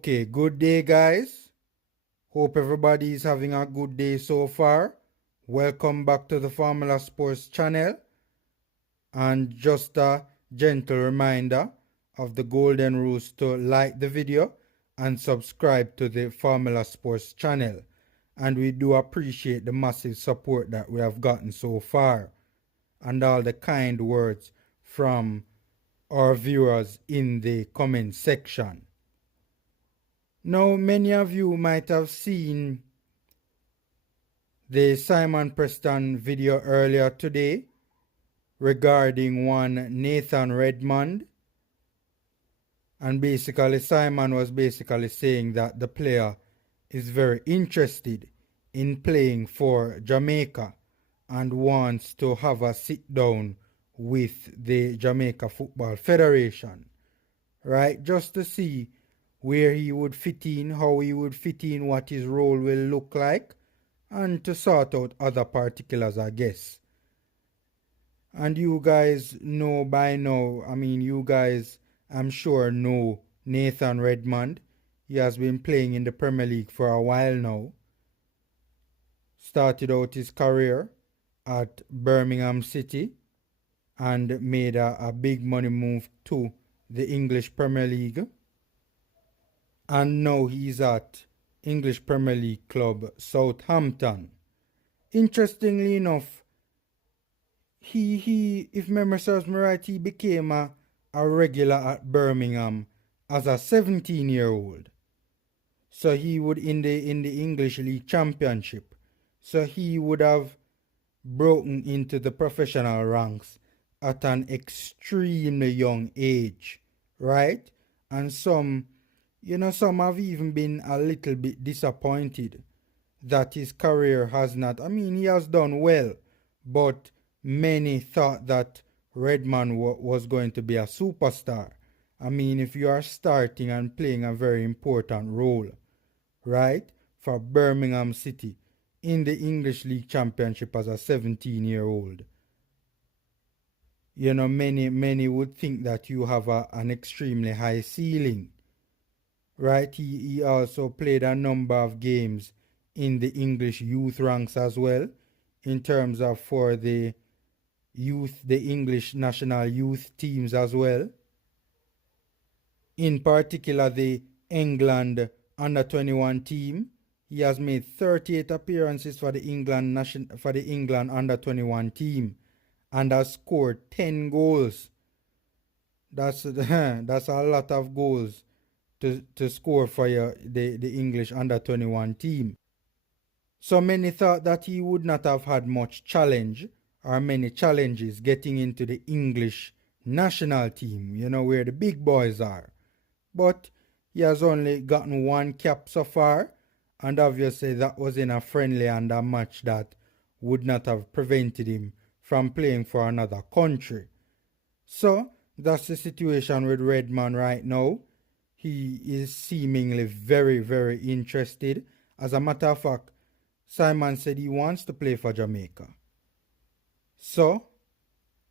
Okay, good day, guys. Hope everybody is having a good day so far. Welcome back to the Formula Sports channel. And just a gentle reminder of the golden rules to like the video and subscribe to the Formula Sports channel. And we do appreciate the massive support that we have gotten so far and all the kind words from our viewers in the comment section. Now, many of you might have seen the Simon Preston video earlier today regarding one Nathan Redmond. And basically, Simon was basically saying that the player is very interested in playing for Jamaica and wants to have a sit down with the Jamaica Football Federation, right? Just to see where he would fit in, how he would fit in, what his role will look like, and to sort out other particulars, I guess. And you guys know by now, you guys, I'm sure, know Nathan Redmond. He has been playing in the Premier League for a while now. Started out his career at Birmingham City and made a big money move to the English Premier League. And now he's at English Premier League club Southampton. Interestingly enough, he if memory serves me right, he became a regular at Birmingham as a 17-year-old. So he would in the English League Championship. So he would have broken into the professional ranks at an extremely young age, right? And some have even been a little bit disappointed that his career has not, he has done well, but many thought that Redmond was going to be a superstar. If you are starting and playing a very important role, right, for Birmingham City in the English League Championship as a 17-year-old, many would think that you have an extremely high ceiling. Right, he also played a number of games in the English youth ranks as well, in terms of for the English national youth teams as well. In particular, the England under-21 team. He has made 38 appearances for the England under-21 team and has scored 10 goals. That's a lot of goals to score for the English under-21 team. So many thought that he would not have had much challenge or many challenges getting into the English national team, where the big boys are. But he has only gotten one cap so far, and obviously that was in a friendly and a match that would not have prevented him from playing for another country. So that's the situation with Redmond right now. He is seemingly very, very interested. As a matter of fact, Simon said he wants to play for Jamaica. So,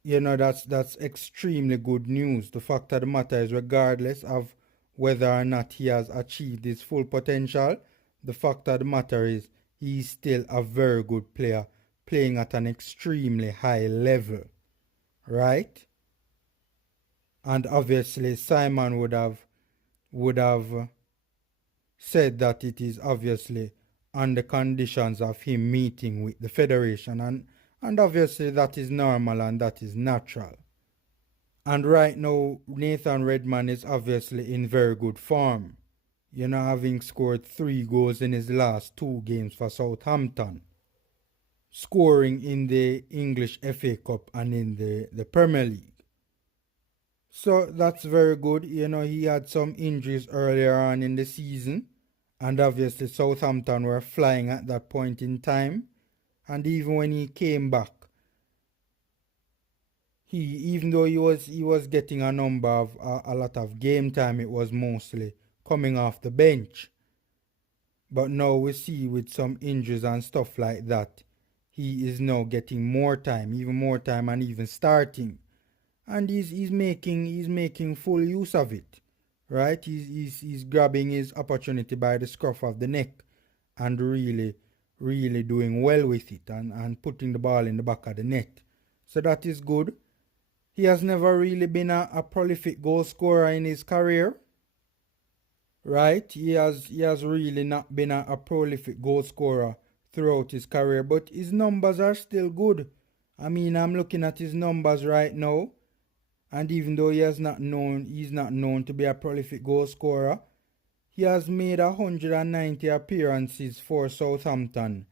that's extremely good news. The fact of the matter is, regardless of whether or not he has achieved his full potential, the fact of the matter is he's still a very good player, playing at an extremely high level, right? And obviously Simon would have said that it is obviously on the conditions of him meeting with the federation, and obviously that is normal and that is natural. And right now Nathan Redmond is obviously in very good form, having scored 3 goals in his last 2 games for Southampton, scoring in the English FA Cup and in the Premier League. So that's very good. He had some injuries earlier on in the season, and obviously Southampton were flying at that point in time. And even when he came back, even though he was getting a lot of game time, it was mostly coming off the bench. But now we see with some injuries and stuff like that, he is now getting more time, even more time, and even starting. And he's making full use of it, right? He's grabbing his opportunity by the scruff of the neck and really doing well with it and putting the ball in the back of the net. So that is good. He has never really been a prolific goal scorer in his career, right? He has really not been a prolific goal scorer throughout his career, but his numbers are still good. I mean, I'm looking at his numbers right now, and even though he's not known to be a prolific goal scorer, he has made 190 appearances for Southampton.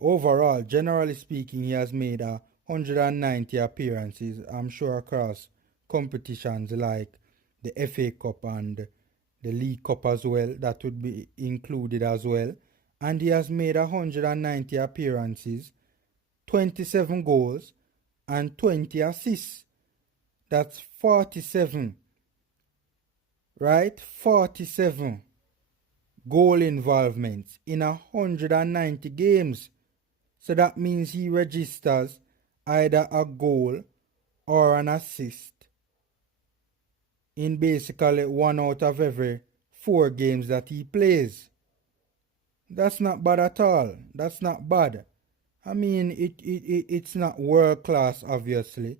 Overall, generally speaking, he has made 190 appearances, I'm sure, across competitions like the FA Cup and the League Cup as well. That would be included as well. And he has made 190 appearances, 27 goals, and 20 assists. That's 47, right? 47 goal involvements in 190 games. So that means he registers either a goal or an assist in basically 1 out of every 4 games that he plays. That's not bad at all. That's not bad. I mean, it's not world class, obviously,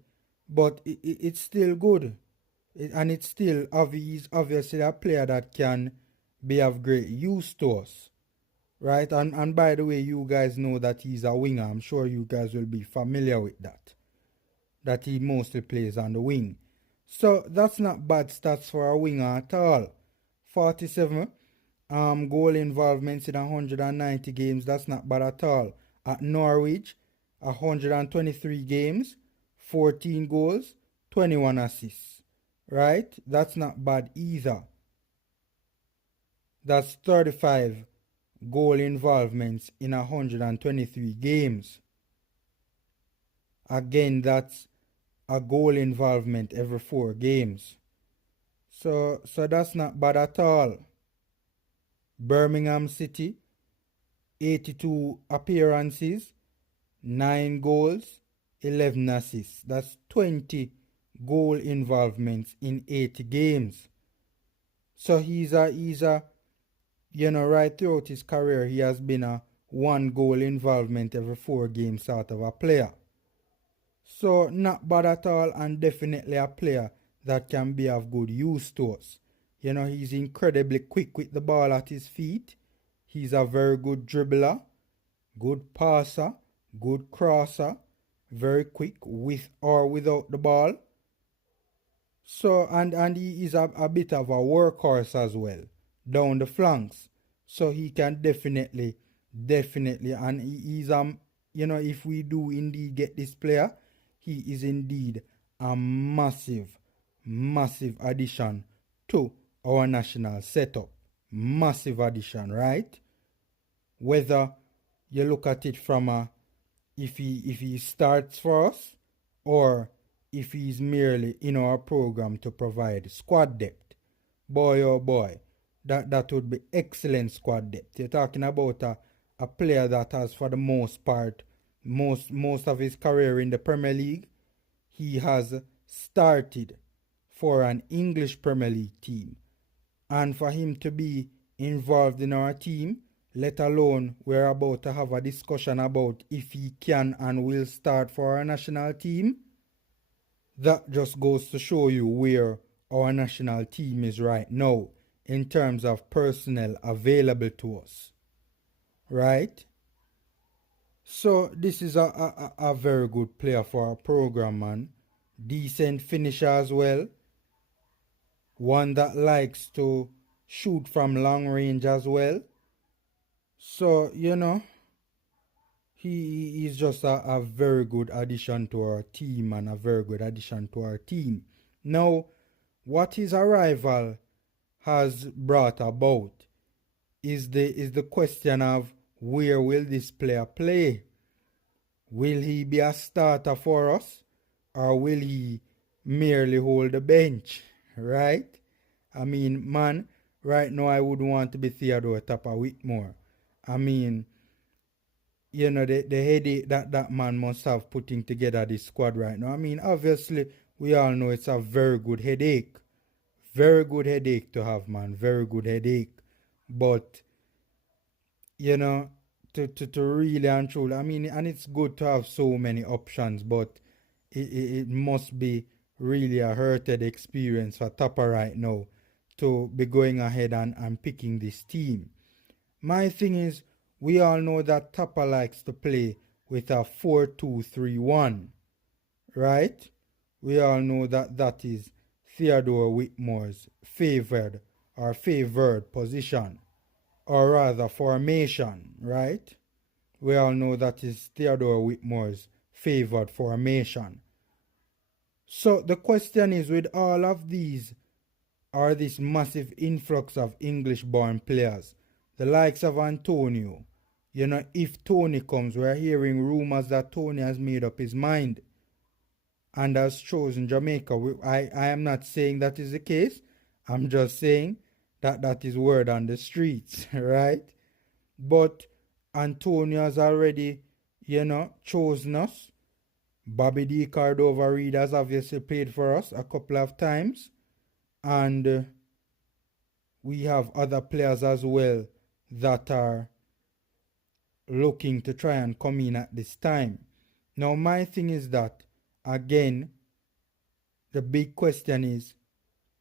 but it's still good. And it's still he's obviously a player that can be of great use to us, right? And by the way, you guys know that he's a winger. I'm sure you guys will be familiar with that he mostly plays on the wing. So that's not bad stats for a winger at all. 47 goal involvements in 190 games. That's not bad at all. At Norwich, 123 games, 14 goals, 21 assists. Right? That's not bad either. That's 35 goal involvements in 123 games. Again, that's a goal involvement every 4 games. So that's not bad at all. Birmingham City, 82 appearances, 9 goals, 11 assists. That's 20 goal involvements in 80 games. So he's a right throughout his career, he has been a 1 goal involvement every 4 games sort of a player. So not bad at all, and definitely a player that can be of good use to us. He's incredibly quick with the ball at his feet. He's a very good dribbler, good passer, good crosser, very quick with or without the ball. So, and he is a bit of a workhorse as well, down the flanks. So he can definitely, and he's, if we do indeed get this player, he is indeed a massive addition to our national setup. Massive addition, right? Whether you look at it from if he starts for us, or if he's merely in our program to provide squad depth. Boy, oh boy, that would be excellent squad depth. You're talking about a player that has, for the most part, most of his career in the Premier League, he has started for an English Premier League team. And for him to be involved in our team, let alone we're about to have a discussion about if he can and will start for our national team, that just goes to show you where our national team is right now in terms of personnel available to us. Right? So this is a very good player for our program, man. Decent finisher as well. One that likes to shoot from long range as well. So, he is just a very good addition to our team, and a very good addition to our team. Now, what his arrival has brought about is the question of where will this player play? Will he be a starter for us, or will he merely hold the bench? Right? I mean, man, right now I wouldn't want to be Theodore Tapper Whitmore. I mean, the headache that man must have putting together this squad right now. I mean, obviously, we all know it's a very good headache. Very good headache to have, man. Very good headache. But, you know, to really and truly, I mean, and it's good to have so many options, but it must be really a hurted experience for Tapa right now to be going ahead and picking this team. My thing is, we all know that Tapa likes to play with a 4-2-3-1, right? We all know that that is Theodore Whitmore's favored position, or rather formation, right? We all know that is Theodore Whitmore's favored formation. So the question is, with all of these, are this massive influx of English-born players, the likes of Antonio, you know, if Tony comes, we're hearing rumors that Tony has made up his mind and has chosen Jamaica. I am not saying that is the case. I'm just saying that that is word on the streets, right? But Antonio has already, you know, chosen us. Bobby D. Cordova-Reid has obviously played for us a couple of times. And we have other players as well that are looking to try and come in at this time. Now, my thing is that, again, the big question is,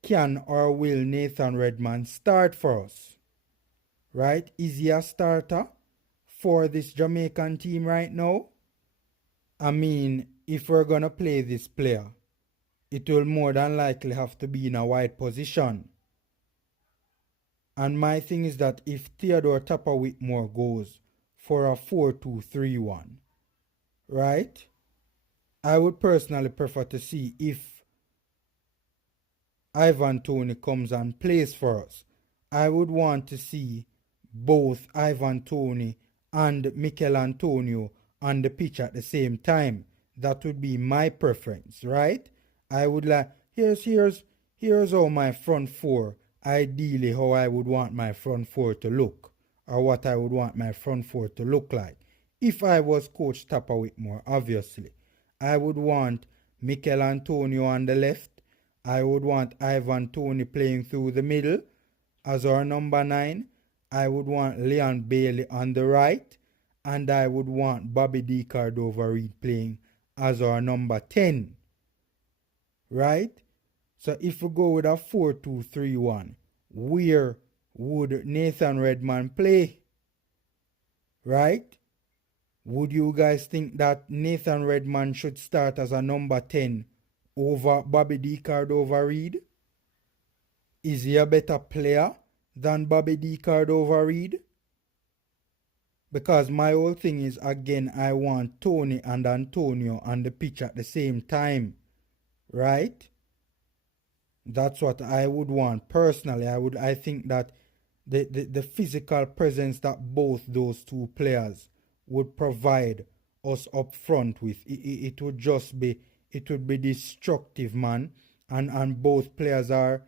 can or will Nathan Redmond start for us? Right? Is he a starter for this Jamaican team right now? I mean, if we're going to play this player, it will more than likely have to be in a wide position. And my thing is that if Theodore Tapa Whitmore goes for a 4-2-3-1, right? I would personally prefer to see if Ivan Toney comes and plays for us. I would want to see both Ivan Toney and Mikel Antonio on the pitch at the same time. That would be my preference, right? I would like, here's how my front four, ideally how I would want my front four to look, or what I would want my front four to look like. If I was Coach Tapa Whitmore, obviously, I would want Mikel Antonio on the left. I would want Ivan Toney playing through the middle as our number 9. I would want Leon Bailey on the right. And I would want Bobby D. Cordova-Reid playing as our number 10. Right? So if we go with a 4-2-3-1, where would Nathan Redmond play? Right? Would you guys think that Nathan Redmond should start as a number 10 over Bobby D. Cordova-Reid? Is he a better player than Bobby D. Cordova-Reid? Because my whole thing is, again, I want Tony and Antonio on the pitch at the same time. Right? That's what I would want personally. I think that the physical presence that both those two players would provide us up front with, it would just be, it would be destructive, man. And both players are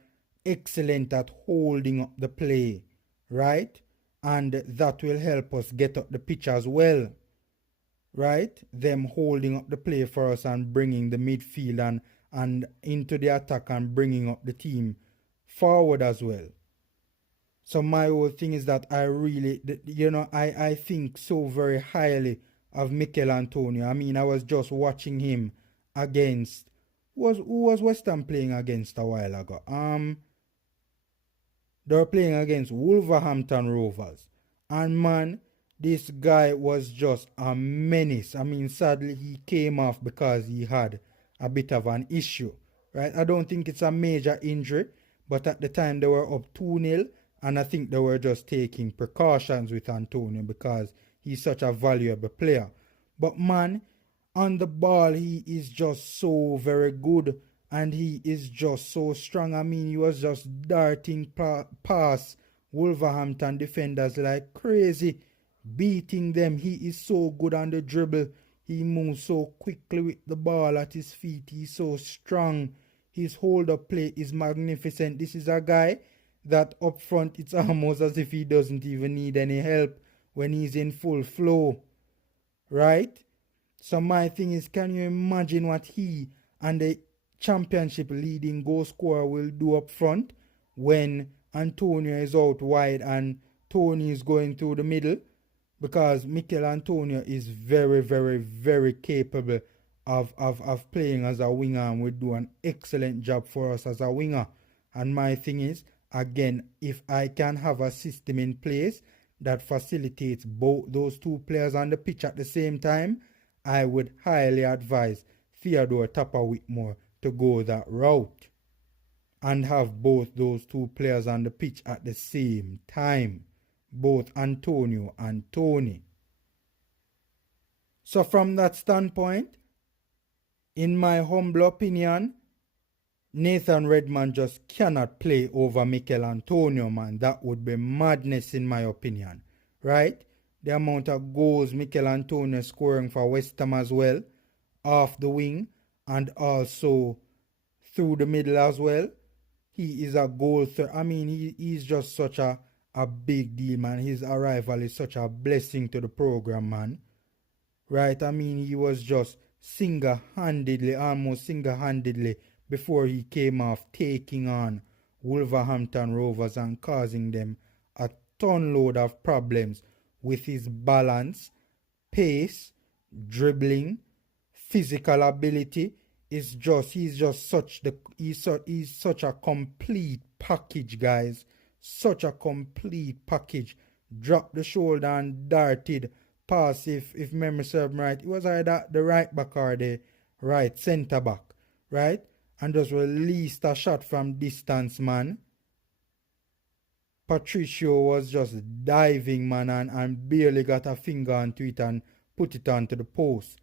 excellent at holding up the play, right? And that will help us get up the pitch as well, right? Them holding up the play for us and bringing the midfield and into the attack and bringing up the team forward as well. So my whole thing is that I really, you know, I think so very highly of Mikel Antonio. I mean, I was just watching him against, who was West Ham playing against a while ago? They were playing against Wolverhampton Rovers. And man, this guy was just a menace. I mean, sadly, he came off because he had a bit of an issue, right? I don't think it's a major injury, but at the time they were up 2-0, and I think they were just taking precautions with Antonio because he's such a valuable player. But man, on the ball, he is just so very good, and he is just so strong. I mean, he was just darting past Wolverhampton defenders like crazy, beating them. He is so good on the dribble. He moves so quickly with the ball at his feet. He's so strong. His hold-up play is magnificent. This is a guy that up front, it's almost as if he doesn't even need any help when he's in full flow, right? So my thing is, can you imagine what he and the championship leading goal scorer will do up front when Antonio is out wide and Tony is going through the middle, because Mikel Antonio is very, very, very capable of playing as a winger and will do an excellent job for us as a winger. And my thing is, again, if I can have a system in place that facilitates both those two players on the pitch at the same time, I would highly advise Theodore Tapper-Whitmore to go that route and have both those two players on the pitch at the same time, both Antonio and Tony. So from that standpoint, in my humble opinion, Nathan Redmond just cannot play over Mikel Antonio, man. That would be madness in my opinion, right? The amount of goals Mikel Antonio scoring for West Ham as well, off the wing and also through the middle as well. He is a goal I mean, he's just such a big deal, man. His arrival is such a blessing to the program, man. Right? I mean, he was just almost single-handedly, before he came off, taking on Wolverhampton Rovers and causing them a ton load of problems with his balance, pace, dribbling, physical ability. He's such a complete package, guys. Such a complete package. Dropped the shoulder and darted pass, if memory serves me right. It was either the right back or the right centre back, right? And just released a shot from distance, man. Patricio was just diving, man, and barely got a finger onto it and put it onto the post.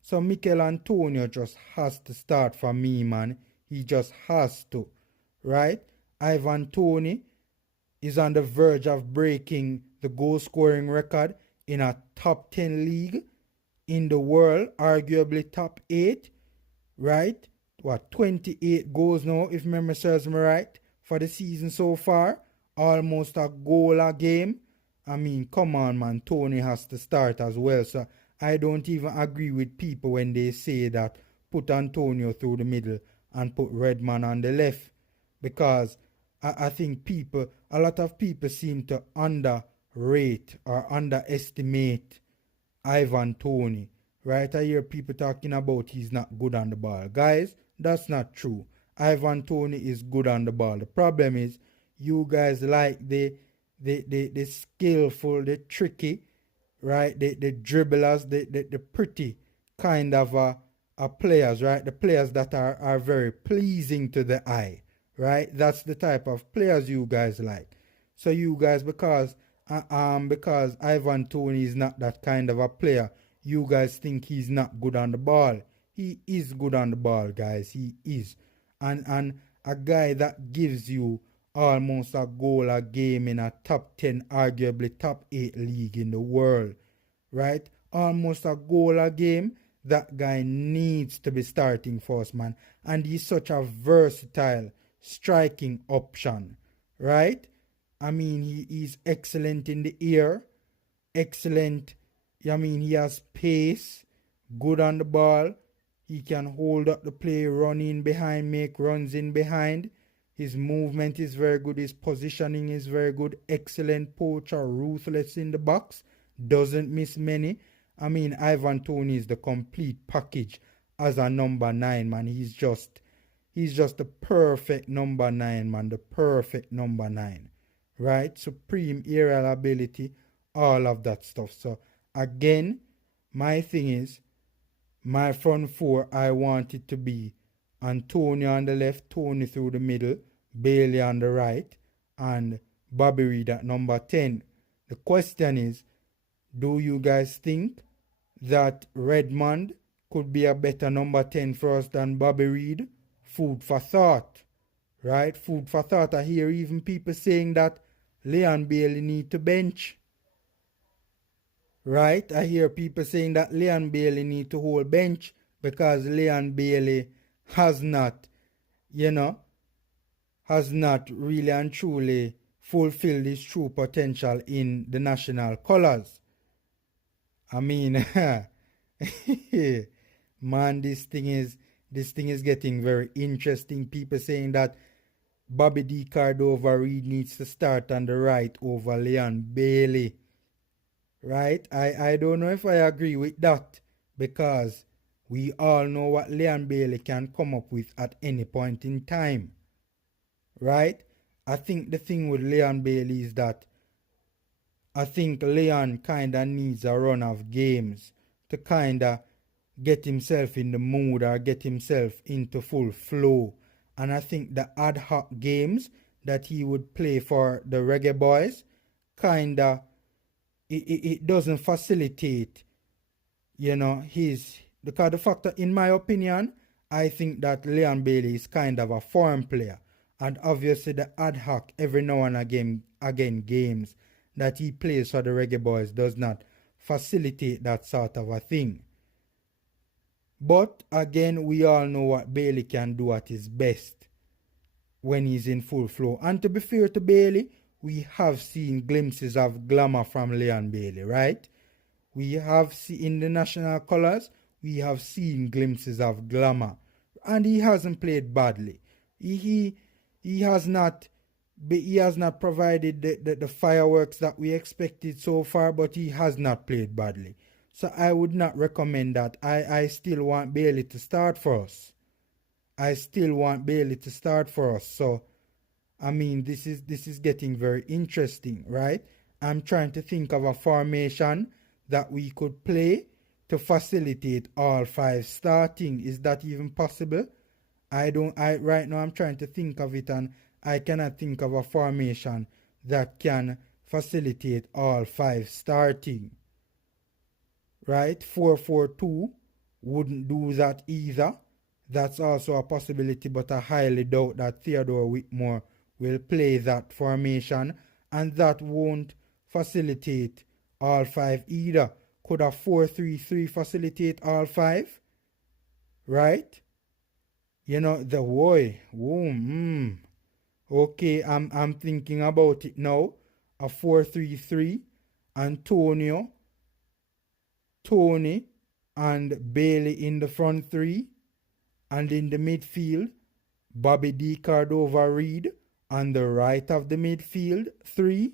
So Mikel Antonio just has to start for me, man. He just has to, right? Ivan Toney is on the verge of breaking the goal scoring record in a top 10 league in the world, arguably top 8, right? 28 goals now, if memory serves me right, for the season so far. Almost a goal a game. I mean, come on, man. Tony has to start as well. So I don't even agree with people when they say that put Antonio through the middle and put Redmond on the left. Because I think a lot of people seem to underrate or underestimate Ivan Toney. Right? I hear people talking about he's not good on the ball. Guys, that's not true. Ivan Toney is good on the ball. The problem is you guys like the skillful, the tricky, right? The dribblers, the pretty kind of players, right? The players that are very pleasing to the eye, right? That's the type of players you guys like. So you guys, because Ivan Toney is not that kind of a player, you guys think he's not good on the ball. He is good on the ball, guys. He is. And a guy that gives you almost a goal a game in a top 10, arguably top 8 league in the world, right? Almost a goal a game. That guy needs to be starting for us, man. And he's such a versatile striking option, right? I mean, he's excellent in the air. Excellent. I mean, he has pace. Good on the ball. He can hold up the play, run in behind, make runs in behind. His movement is very good. His positioning is very good. Excellent poacher, ruthless in the box. Doesn't miss many. I mean, Ivan Toney is the complete package as a number 9, man. He's just the perfect number 9, man. The perfect number 9. Right? Supreme aerial ability. All of that stuff. So, again, my thing is, my front four, I want it to be Antonio on the left, Tony through the middle, Bailey on the right, and Bobby Reed at number 10. The question is, do you guys think that Redmond could be a better number 10 for us than Bobby Reed? Food for thought, right? Food for thought. I hear even people saying that Leon Bailey need to bench. Right? I hear people saying that Leon Bailey need to hold bench because Leon Bailey has not really and truly fulfilled his true potential in the national colors. I mean, man, this thing is this thing is getting very interesting. People saying that Bobby D. Cordova-Reid needs to start on the right over Leon Bailey. Right? I don't know if I agree with that, because we all know what Leon Bailey can come up with at any point in time. Right? I think the thing with Leon Bailey is that I think Leon kind of needs a run of games to kind of get himself in the mood or get himself into full flow. And I think the ad hoc games that he would play for the Reggae Boys kind of, it doesn't facilitate, because the factor, in my opinion, I think that Leon Bailey is kind of a foreign player. And obviously the ad hoc every now and again games that he plays for the Reggae Boys does not facilitate that sort of a thing. But again, we all know what Bailey can do at his best when he's in full flow. And to be fair to Bailey, we have seen glimpses of glamour from Leon Bailey, right? We have seen in the national colours, we have seen glimpses of glamour. And he hasn't played badly. He has not provided the fireworks that we expected so far, but he has not played badly. So I would not recommend that. I still want Bailey to start for us. So, I mean, this is getting very interesting, right? I'm trying to think of a formation that we could play to facilitate all five starting. Is that even possible? Right now I'm trying to think of it, and I cannot think of a formation that can facilitate all five starting. Right? 4-4-2 wouldn't do that either. That's also a possibility, but I highly doubt that Theodore Whitmore will play that formation, and that won't facilitate all five either. Could a 4-3-3 facilitate all five? Right? The boy. Okay, I'm thinking about it now. A 4-3-3, Antonio, Tony, and Bailey in the front three, and in the midfield, Bobby D. Cordova-Reid on the right of the midfield three,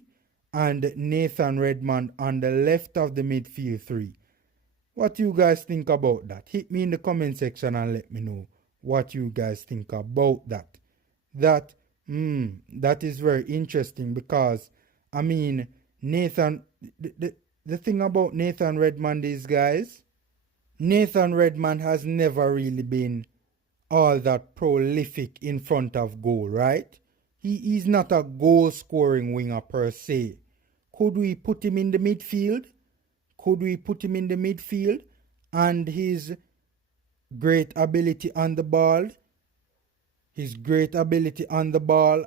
and Nathan Redmond on the left of the midfield three. What you guys think about that? Hit me in the comment section and let me know what you guys think about that. That is very interesting, because I mean, the thing about Nathan Redmond is, guys, Nathan Redmond has never really been all that prolific in front of goal, right? He's not a goal scoring winger per se. Could we put him in the midfield? And his great ability on the ball,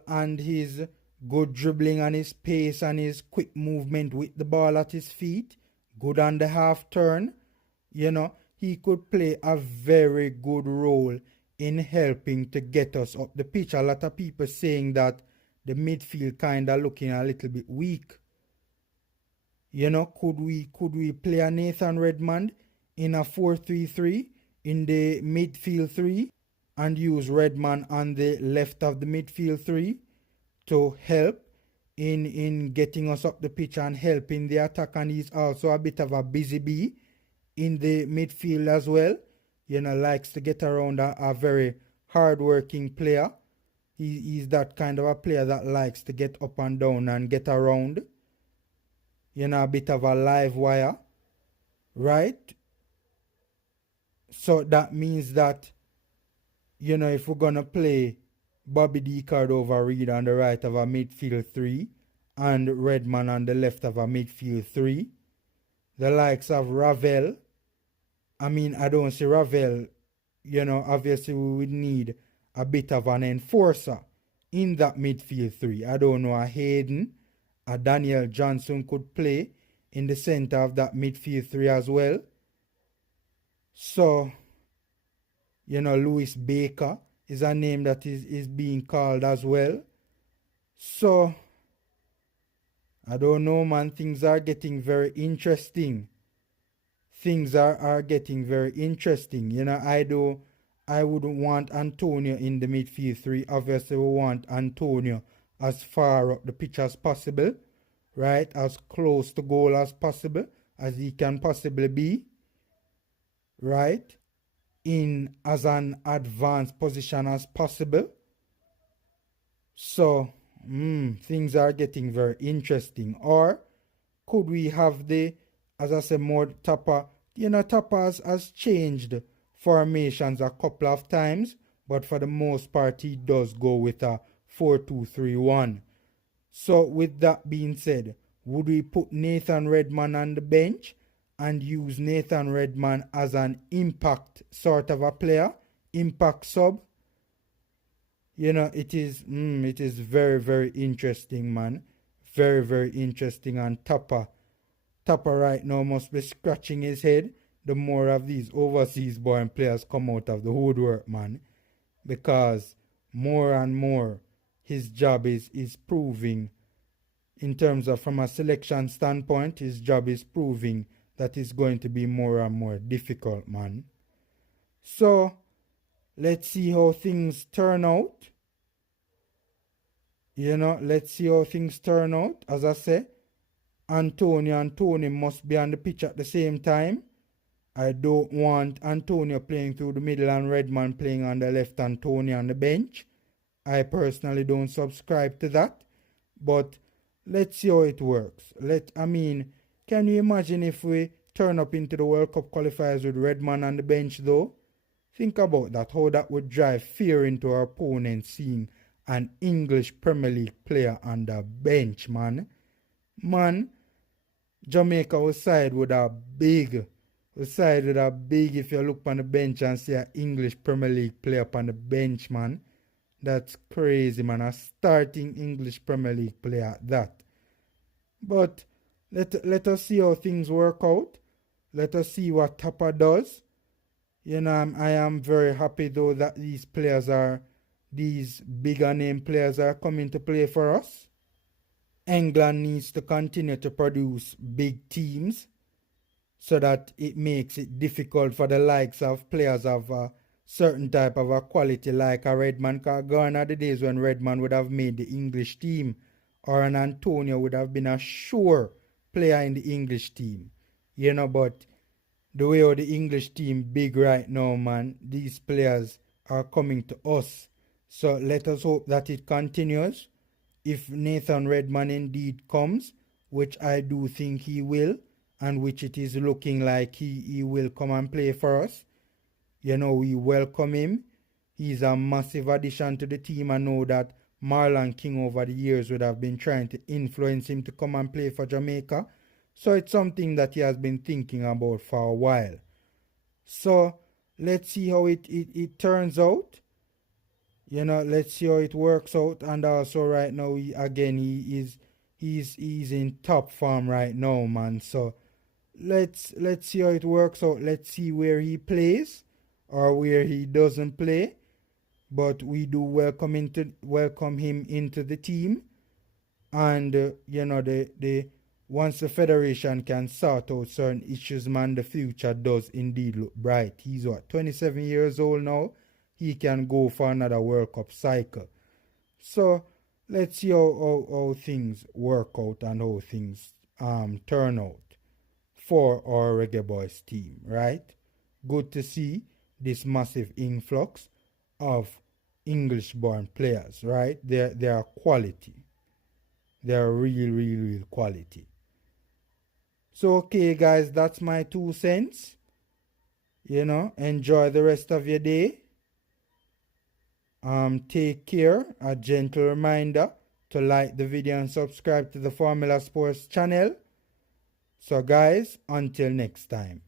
and his good dribbling and his pace and his quick movement with the ball at his feet, good on the half turn, he could play a very good role in helping to get us up the pitch. A lot of people saying that the midfield kind of looking a little bit weak. Could we play a Nathan Redmond in a 4-3-3 in the midfield three, and use Redmond on the left of the midfield three to help in getting us up the pitch and helping the attack? And he's also a bit of a busy bee in the midfield as well. Likes to get around, a very hard-working player. He's that kind of a player that likes to get up and down and get around. A bit of a live wire, right? So that means that, if we're going to play Bobby D. Cordova-Reid on the right of a midfield three and Redmond on the left of a midfield three, the likes of Ravel, I don't see Ravel, obviously we would need a bit of an enforcer in that midfield three. I don't know, a Hayden, a Daniel Johnson could play in the center of that midfield three as well. So, Louis Baker is a name that is being called as well. So, I don't know, man. Things are getting very interesting. Things are getting very interesting. I I wouldn't want Antonio in the midfield three. Obviously, we want Antonio as far up the pitch as possible, right? As close to goal as possible, as he can possibly be, right? In as an advanced position as possible. So, things are getting very interesting. Or could we have as I said, more Tapper? Tapper has changed formations a couple of times, but for the most part, he does go with a 4-2-3-1. So, with that being said, would we put Nathan Redmond on the bench and use Nathan Redmond as an impact sort of a player, impact sub? It is very, very interesting, man. Very, very interesting. And Tapper right now must be scratching his head the more of these overseas born players come out of the woodwork, man. Because more and more his job is proving, in terms of from a selection standpoint, his job is proving that it's going to be more and more difficult, man. So, let's see how things turn out. Let's see how things turn out. As I say, Antonio and Tony must be on the pitch at the same time. I don't want Antonio playing through the middle and Redmond playing on the left and Tony on the bench. I personally don't subscribe to that. But let's see how it works. Can you imagine if we turn up into the World Cup qualifiers with Redmond on the bench though? Think about that, how that would drive fear into our opponents seeing an English Premier League player on the bench, man. Jamaica will side with a big if you look on the bench and see an English Premier League player on the bench, man. That's crazy, man. A starting English Premier League player at that. But let us see how things work out. Let us see what Tapper does. I am very happy though that these bigger name players are coming to play for us. England needs to continue to produce big teams so that it makes it difficult for the likes of players of a certain type of a quality like a Redmond. Gone are the days when Redmond would have made the English team, or an Antonio would have been a sure player in the English team. But the way of the English team big right now, man, these players are coming to us. So let us hope that it continues. If Nathan Redmond indeed comes, which I do think he will, and which it is looking like he will come and play for us, we welcome him. He's a massive addition to the team. I know that Marlon King over the years would have been trying to influence him to come and play for Jamaica. So it's something that he has been thinking about for a while. So let's see how it turns out. Let's see how it works out. And also right now, he's in top form right now, man. So let's see how it works out. Let's see where he plays or where he doesn't play. But we do welcome him into the team. And once the federation can sort out certain issues, man, the future does indeed look bright. He's 27 years old now. He can go for another World Cup cycle. So let's see how things work out and how things turn out for our Reggae Boys team, right? Good to see this massive influx of English-born players, right? They are quality. They are real quality. So, okay, guys, that's my 2 cents. Enjoy the rest of your day. Take care. A gentle reminder to like the video and subscribe to the Formula Sports channel. So, guys, until next time.